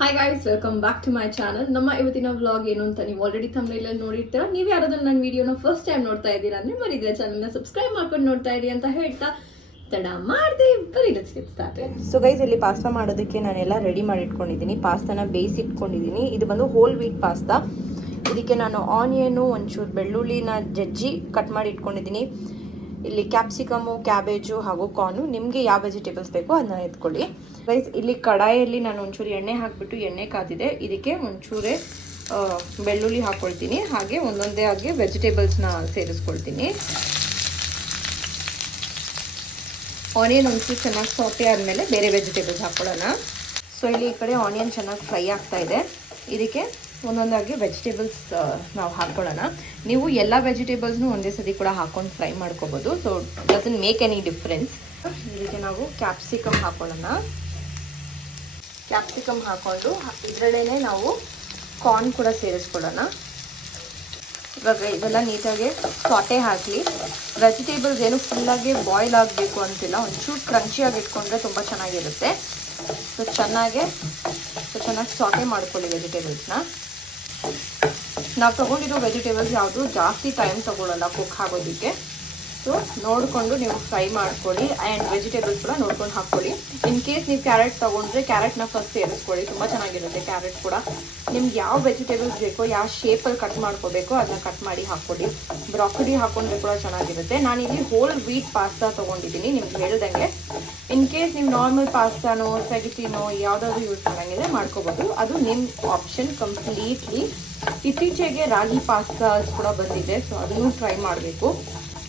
Hi guys, welcome back to my channel. ನಮ್ಮ ಇವತ್ತಿನ vlog ಏನು ಅಂತ ನೀವು ಆಲ್ರೆಡಿ ಥಂಬ್ನೇಲ್ ನೋಡಿರ್ತೀರಾ. ನೀವು ಯಾರಾದ್ರೂ ನನ್ನ ವಿಡಿಯೋನ ಫಸ್ಟ್ ಟೈಮ್ ನೋಡ್ತಾ ಇದ್ದೀರಾ ಅಂದ್ರೆ ಮರಿದ್ರೆ ಚಾನಲ್ನ ಸಬ್ಸ್ಕ್ರೈಬ್ ಮಾಡ್ಕೊಂಡು ನೋಡ್ತಾ ಇರಿ ಅಂತ ಹೇಳ್ತಾ ತಡ ಮಾಡಿದೆ. ಬರೀ let's get started. So guys, ಇಲ್ಲಿ ಪಾಸ್ತಾ ಮಾಡೋದಕ್ಕೆ ನಾನೆಲ್ಲ ರೆಡಿ ಮಾಡಿ ಇಟ್ಕೊಂಡಿದ್ದೀನಿ. ಪಾಸ್ತಾನ ಬೇಯಿಸಿಟ್ಕೊಂಡಿದ್ದೀನಿ. ಇದು ಬಂದು ಹೋಲ್ ವೀಟ್ ಪಾಸ್ತಾ. ಇದಕ್ಕೆ ನಾನು ಆನಿಯನು, ಒಂಚೂರು ಬೆಳ್ಳುಳ್ಳಿನ ಜಜ್ಜಿ ಕಟ್ ಮಾಡಿ ಇಟ್ಕೊಂಡಿದ್ದೀನಿ. ಇಲ್ಲಿ ಕ್ಯಾಪ್ಸಿಕಮು, ಕ್ಯಾಬೇಜು ಹಾಗೂ ಕಾರ್ನು, ನಿಮಗೆ ಯಾವ ವೆಜಿಟೇಬಲ್ಸ್ ಬೇಕೋ ಅದನ್ನ ಎತ್ಕೊಳ್ಳಿ. ಗೈಸ್, ಇಲ್ಲಿ ಕಡಾಯಲ್ಲಿ ನಾನು ಒಂಚೂರು ಎಣ್ಣೆ ಹಾಕಿಬಿಟ್ಟು ಎಣ್ಣೆ ಕಾದಿದೆ. ಇದಕ್ಕೆ ಒಂಚೂರೇ ಬೆಳ್ಳುಳ್ಳಿ ಹಾಕ್ಕೊಳ್ತೀನಿ. ಹಾಗೆ ಒಂದೊಂದೇ ಆಗಿ ವೆಜಿಟೇಬಲ್ಸ್ನ ಸೇರಿಸ್ಕೊಳ್ತೀನಿ. ಆನಿಯನ್ ಒಂಚೂರು ಚೆನ್ನಾಗಿ ಸಾಟೆ ಆದಮೇಲೆ ಬೇರೆ ವೆಜಿಟೇಬಲ್ಸ್ ಹಾಕ್ಕೊಳ್ಳೋಣ. ಸೊ ಇಲ್ಲಿ ಈ ಕಡೆ ಆನಿಯನ್ ಚೆನ್ನಾಗಿ ಫ್ರೈ ಆಗ್ತಾ ಇದೆ. ಇದಕ್ಕೆ ಒಂದೊಂದಾಗಿ ವೆಜಿಟೇಬಲ್ಸ್ ನಾವು ಹಾಕ್ಕೊಳ್ಳೋಣ. ನೀವು ಎಲ್ಲ ವೆಜಿಟೇಬಲ್ಸ್ನು ಒಂದೇ ಸತಿ ಕೂಡ ಹಾಕ್ಕೊಂಡು ಫ್ರೈ ಮಾಡ್ಕೋಬೋದು. So doesn't make any difference. ಇದಕ್ಕೆ ನಾವು ಕ್ಯಾಪ್ಸಿಕಮ್ ಹಾಕ್ಕೊಳ್ಳೋಣ. ಕ್ಯಾಪ್ಸಿಕಮ್ ಹಾಕ್ಕೊಂಡು ಇದರಲ್ಲೇ ನಾವು ಕಾರ್ನ್ ಕೂಡ ಸೇರಿಸ್ಕೊಳ್ಳೋಣ. ಇವಾಗ ಇದೆಲ್ಲ ನೀಟಾಗಿ ಸಾಟೆ ಹಾಕಲಿ. ವೆಜಿಟೇಬಲ್ಸ್ ಏನು ಫುಲ್ಲಾಗಿ ಬಾಯ್ಲ್ ಆಗಬೇಕು ಅಂತಿಲ್ಲ, ಒಂಚೂರು ಕ್ರಂಚಿಯಾಗಿ ಇಟ್ಕೊಂಡ್ರೆ ತುಂಬ ಚೆನ್ನಾಗಿರುತ್ತೆ. ಸೊ ಚೆನ್ನಾಗಿ ಸಾಟೆ ಮಾಡ್ಕೊಳ್ಳಿ ವೆಜಿಟೇಬಲ್ಸ್ನ. ನಾವು ತೊಗೊಂಡಿರೋ ವೆಜಿಟೇಬಲ್ಸ್ ಯಾವುದು ಜಾಸ್ತಿ ಟೈಮ್ ತೊಗೊಳ್ಳಲ್ಲ ಕುಕ್ ಆಗೋದಕ್ಕೆ. ಸೊ ನೋಡಿಕೊಂಡು ನೀವು ಫ್ರೈ ಮಾಡ್ಕೊಳ್ಳಿ. ಆ್ಯಂಡ್ ವೆಜಿಟೇಬಲ್ಸ್ ಕೂಡ ನೋಡ್ಕೊಂಡು ಹಾಕ್ಕೊಳ್ಳಿ. ಇನ್ ಕೇಸ್ ನೀವು ಕ್ಯಾರೆಟ್ ತೊಗೊಂಡ್ರೆ ಕ್ಯಾರೆಟ್ನ ಫಸ್ಟ್ ಸೇರಿಸ್ಕೊಳ್ಳಿ, ತುಂಬ ಚೆನ್ನಾಗಿರುತ್ತೆ ಕ್ಯಾರೆಟ್ ಕೂಡ. ನಿಮ್ಗೆ ಯಾವ ವೆಜಿಟೇಬಲ್ಸ್ ಬೇಕೋ, ಯಾವ ಶೇಪಲ್ಲಿ ಕಟ್ ಮಾಡ್ಕೋಬೇಕೋ ಅದನ್ನ ಕಟ್ ಮಾಡಿ ಹಾಕ್ಕೊಳ್ಳಿ. ಬ್ರಾಕೊಲಿ ಹಾಕ್ಕೊಂಡ್ರೆ ಕೂಡ ಚೆನ್ನಾಗಿರುತ್ತೆ. ನಾನಿಲ್ಲಿ ಹೋಲ್ ವೀಟ್ ಪಾಸ್ತಾ ತೊಗೊಂಡಿದ್ದೀನಿ ನಿಮ್ಗೆ ಹೇಳ್ದಂಗೆ. ಇನ್ ಕೇಸ್ ನೀವು ನಾರ್ಮಲ್ ಪಾಸ್ತಾನೋ ಸ್ಪೆಗೆಟಿನೋ ಯಾವುದಾದ್ರು ಯೂಸ್ ಮಾಡೋಂಗಿದ್ರೆ ಮಾಡ್ಕೋಬೋದು. ಅದು ನಿಮ್ಮ ಆಪ್ಷನ್ ಕಂಪ್ಲೀಟ್ಲಿ. ಇತ್ತೀಚೆಗೆ ರಾಗಿ ಪಾಸ್ತಾಸ್ ಕೂಡ ಬಂದಿದೆ. ಸೊ ಅದನ್ನು ಟ್ರೈ ಮಾಡಬೇಕು.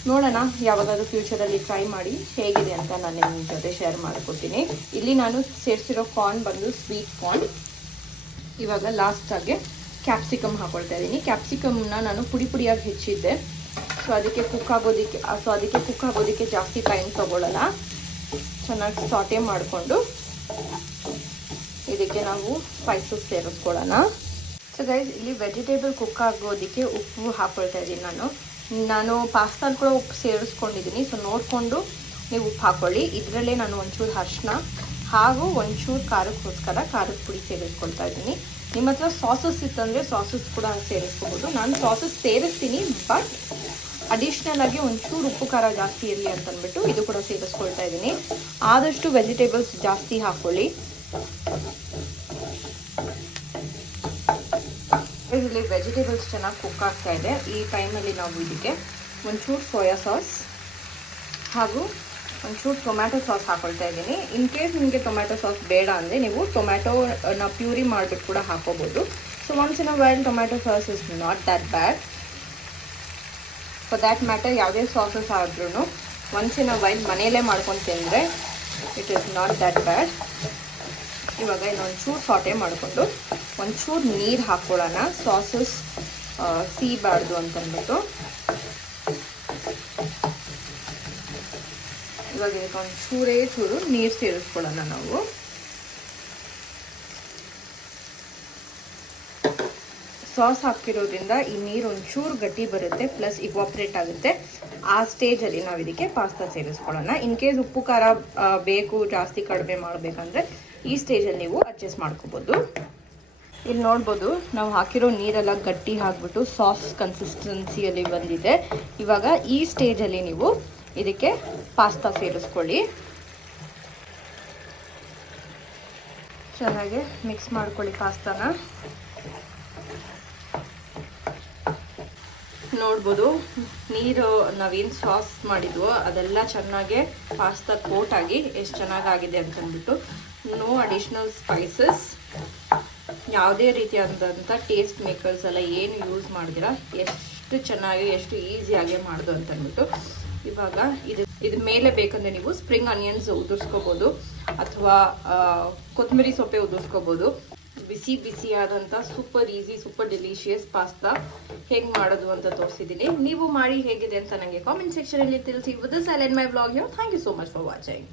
ನೋಡೋಣ, ಯಾವಾಗಾದ್ರೂ ಫ್ಯೂಚರಲ್ಲಿ ಟ್ರೈ ಮಾಡಿ ಹೇಗಿದೆ ಅಂತ ನಾನು ನಿಮ್ಮ ಜೊತೆ ಶೇರ್ ಮಾಡಿಕೊಡ್ತೀನಿ. ಇಲ್ಲಿ ನಾನು ಸೇರಿಸಿರೋ ಕಾರ್ನ್ ಬಂದು ಸ್ವೀಟ್ ಕಾರ್ನ್. ಇವಾಗ ಲಾಸ್ಟಾಗೆ ಕ್ಯಾಪ್ಸಿಕಮ್ ಹಾಕೊಳ್ತಾ ಇದ್ದೀನಿ. ಕ್ಯಾಪ್ಸಿಕಮ್ನ ನಾನು ಪುಡಿಯಾಗಿ ಹೆಚ್ಚಿದ್ದೆ. ಸೊ ಅದಕ್ಕೆ ಕುಕ್ ಆಗೋದಕ್ಕೆ ಜಾಸ್ತಿ ಟೈಮ್ ತೊಗೊಳ್ಳಲ್ಲ. ಚೆನ್ನಾಗಿ ಸಾಟೆ ಮಾಡಿಕೊಂಡು ಇದಕ್ಕೆ ನಾವು ಸ್ಪೈಸಸ್ ಸೇರಿಸ್ಕೊಳ್ಳೋಣ. ಸೊ ಗೈಸ್, ಇಲ್ಲಿ ವೆಜಿಟೇಬಲ್ ಕುಕ್ ಆಗೋದಕ್ಕೆ ಉಪ್ಪು ಹಾಕ್ಕೊಳ್ತಾ ಇದ್ದೀನಿ. ನಾನು ಪಾಸ್ತಾಲ್ ಕೂಡ ಉಪ್ಪು ಸೇರಿಸ್ಕೊಂಡಿದ್ದೀನಿ. ಸೊ ನೋಡಿಕೊಂಡು ನೀವು ಉಪ್ಪು ಹಾಕ್ಕೊಳ್ಳಿ. ಇದರಲ್ಲೇ ನಾನು ಒಂಚೂರು ಅರಿಶಿನ ಹಾಗೂ ಒಂಚೂರು ಖಾರದ ಪುಡಿ ಸೇರಿಸ್ಕೊಳ್ತಾ ಇದ್ದೀನಿ. ನಿಮ್ಮ ಹತ್ರ ಸಾಸಸ್ ಇತ್ತಂದರೆ ಸಾಸಸ್ ಕೂಡ ಸೇರಿಸ್ಕೋಬೋದು. ನಾನು ಸಾಸಸ್ ಸೇರಿಸ್ತೀನಿ, ಬಟ್ ಅಡಿಷ್ನಲ್ ಆಗಿ ಒಂಚೂರು ಉಪ್ಪು ಖಾರ ಜಾಸ್ತಿ ಇರಲಿ ಅಂತಂದ್ಬಿಟ್ಟು ಇದು ಕೂಡ ಸೇರಿಸ್ಕೊಳ್ತಾ ಇದ್ದೀನಿ. ಆದಷ್ಟು ವೆಜಿಟೇಬಲ್ಸ್ ಜಾಸ್ತಿ ಹಾಕ್ಕೊಳ್ಳಿ. ಇಲ್ಲಿ ವೆಜಿಟೇಬಲ್ಸ್ ಚೆನ್ನಾಗಿ ಕುಕ್ ಆಗ್ತಾ ಇದೆ. ಈ ಟೈಮಲ್ಲಿ ನಾವು ಇದಕ್ಕೆ ಒಂಚೂರು ಸೋಯಾ ಸಾಸ್ ಹಾಗೂ ಒಂಚೂರು ಟೊಮ್ಯಾಟೊ ಸಾಸ್ ಹಾಕ್ಕೊಳ್ತಾ ಇದ್ದೀನಿ. ಇನ್ ಕೇಸ್ ನಿಮಗೆ ಟೊಮ್ಯಾಟೊ ಸಾಸ್ ಬೇಡ ಅಂದರೆ ನೀವು ಟೊಮ್ಯಾಟೋನ ಪ್ಯೂರಿ ಮಾಡಿಬಿಟ್ಟು ಕೂಡ ಹಾಕೋಬೋದು. So once in a while tomato sauce is not that bad. For that matter ಯಾವುದೇ ಸಾಸಸ್ ಆದ್ರೂ ಒನ್ಸ್ ಇನ್ ಅ ವೈಲ್ ಮನೆಯಲ್ಲೇ ಮಾಡ್ಕೊಂಡು ತಿಂದರೆ ಇಟ್ ಈಸ್ ನಾಟ್ ದ್ಯಾಟ್ ಬ್ಯಾಡ್. ಇವಾಗ ಇನ್ನೊಂಚೂರು ಸಾಟೆ ಮಾಡಿಕೊಂಡು ಒಂಚೂರು ನೀರು ಹಾಕ್ಕೊಳ್ಳೋಣ. ಸಾಸಸ್ ಸೀಬಾರ್ದು ಅಂತಂದ್ಬಿಟ್ಟು ಇವಾಗ ಇದಕ್ಕೆ ಚೂರು ನೀರು ಸೇರಿಸ್ಕೊಳ್ಳೋಣ ನಾವು. ಸಾಸ್ ಹಾಕಿರೋದ್ರಿಂದ ಈ ನೀರು ಒಂಚೂರು ಗಟ್ಟಿ ಬರುತ್ತೆ, ಪ್ಲಸ್ ಇವಾಪ್ರೇಟ್ ಆಗುತ್ತೆ. ಆ ಸ್ಟೇಜಲ್ಲಿ ನಾವು ಇದಕ್ಕೆ ಪಾಸ್ತಾ ಸೇರಿಸ್ಕೊಳ್ಳೋಣ. ಇನ್ ಕೇಸ್ ಉಪ್ಪು ಖಾರ ಬೇಕು, ಜಾಸ್ತಿ ಕಡಿಮೆ ಮಾಡಬೇಕಂದ್ರೆ ಈ ಸ್ಟೇಜಲ್ಲಿ ನೀವು ಅಡ್ಜಸ್ಟ್ ಮಾಡ್ಕೋಬೋದು. ಇಲ್ಲಿ ನೋಡ್ಬೋದು, ನಾವು ಹಾಕಿರೋ ನೀರೆಲ್ಲ ಗಟ್ಟಿ ಹಾಕ್ಬಿಟ್ಟು ಸಾಸ್ ಕನ್ಸಿಸ್ಟೆನ್ಸಿಯಲ್ಲಿ ಬಂದಿದೆ. ಇವಾಗ ಈ ಸ್ಟೇಜಲ್ಲಿ ನೀವು ಇದಕ್ಕೆ ಪಾಸ್ತಾ ಸೇರಿಸ್ಕೊಳ್ಳಿ. ಚೆನ್ನಾಗಿ ಮಿಕ್ಸ್ ಮಾಡ್ಕೊಳ್ಳಿ ಪಾಸ್ತಾನ. ನೋಡ್ಬೋದು, ನೀರು ನಾವೇನು ಸಾಸ್ ಮಾಡಿದ್ವೋ ಅದೆಲ್ಲ ಚೆನ್ನಾಗೆ ಪಾಸ್ತಾ ಕೋಟ್ ಆಗಿ ಎಷ್ಟು ಚೆನ್ನಾಗಾಗಿದೆ ಅಂತಂದ್ಬಿಟ್ಟು. ನೋ ಅಡಿಷ್ನಲ್ ಸ್ಪೈಸಸ್, ಯಾವುದೇ ರೀತಿಯಾದಂಥ ಟೇಸ್ಟ್ ಮೇಕರ್ಸ್ ಎಲ್ಲ ಏನು ಯೂಸ್ ಮಾಡಿದಿರಾ, ಎಷ್ಟು ಚೆನ್ನಾಗಿ ಎಷ್ಟು ಈಸಿಯಾಗಿ ಮಾಡೋದು ಅಂತಂದ್ಬಿಟ್ಟು. ಇವಾಗ ಇದ್ರ ಮೇಲೆ ಬೇಕಂದ್ರೆ ನೀವು ಸ್ಪ್ರಿಂಗ್ ಆನಿಯನ್ಸ್ ಉದುರಿಸ್ಕೋಬೋದು ಅಥವಾ ಕೊತ್ತಂಬರಿ ಸೊಪ್ಪೆ ಉದುರಿಸ್ಕೋಬೋದು. ಬಿಸಿಯಾದಂಥ super easy, super delicious pasta ಹೇಗೆ ಮಾಡೋದು ಅಂತ ತೋರಿಸಿದ್ದೀನಿ. ನೀವು ಮಾಡಿ ಹೇಗಿದೆ ಅಂತ ನನಗೆ ಕಾಮೆಂಟ್ ಸೆಕ್ಷನಲ್ಲಿ ತಿಳಿಸಿ. With this I end my vlog here. Thank you so much for watching.